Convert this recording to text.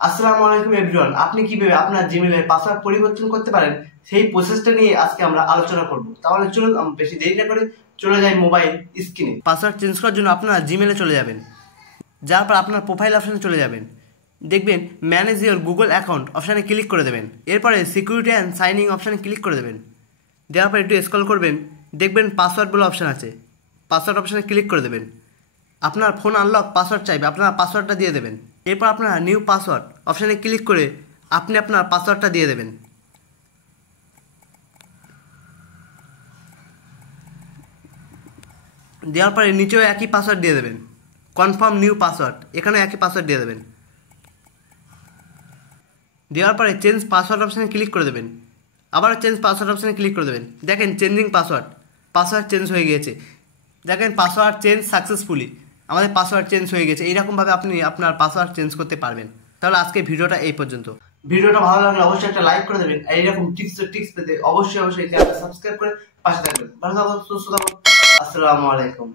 আসসালামু আলাইকুম এভরিওয়ান। আপনি কিভাবে আপনার জিমেইলের পাসওয়ার্ড পরিবর্তন করতে পারেন সেই প্রসেসটা নিয়ে আজকে আমরা আলোচনা করব। তাহলে চলুন আমরা বেশি দেরি না করে চলে যাই মোবাইল স্ক্রিনে। পাসওয়ার্ড চেঞ্জ করার জন্য আপনারা জিমেইলে চলে যাবেন। যাওয়ার পর আপনার প্রোফাইল অপশানে চলে যাবেন। দেখবেন ম্যানেজ ইওর গুগল অ্যাকাউন্ট অপশানে ক্লিক করে দেবেন। এরপরে সিকিউরিটি অ্যান্ড সাইন ইন অপশানে ক্লিক করে দেবেন। দেওয়ার পর একটু স্ক্রল করবেন, দেখবেন পাসওয়ার্ড বলে অপশান আছে। পাসওয়ার্ড অপশানে ক্লিক করে দেবেন। আপনার ফোন আনলক পাসওয়ার্ড চাইবে, আপনার পাসওয়ার্ডটা দিয়ে দেবেন। এরপর আপনারা নিউ পাসওয়ার্ড অপশানে ক্লিক করে আপনি আপনার পাসওয়ার্ডটা দিয়ে দেবেন। দেওয়ার পরে নিচেও একই পাসওয়ার্ড দিয়ে দেবেন। কনফার্ম নিউ পাসওয়ার্ড, এখানেও একই পাসওয়ার্ড দিয়ে দেবেন। দেওয়ার পরে চেঞ্জ পাসওয়ার্ড অপশানে ক্লিক করে দেবেন। আবারও চেঞ্জ পাসওয়ার্ড অপশানে ক্লিক করে দেবেন। দেখেন চেঞ্জিং পাসওয়ার্ড, পাসওয়ার্ড চেঞ্জ হয়ে গিয়েছে। দেখেন পাসওয়ার্ড চেঞ্জ সাকসেসফুলি, আমাদের পাসওয়ার্ড চেঞ্জ হয়ে গেছে। এইরকমভাবে আপনি আপনার পাসওয়ার্ড চেঞ্জ করতে পারবেন। তাহলে আজকে ভিডিওটা এই পর্যন্ত। ভিডিওটা ভালো লাগলে অবশ্যই একটা লাইক করে দেবেন। আর এইরকম টিপস পেতে অবশ্যই চ্যানেলটা সাবস্ক্রাইব করে পাশে থাকবেন। ভালো থাকুন, সুস্থ থাকুন। আসসালামু আলাইকুম।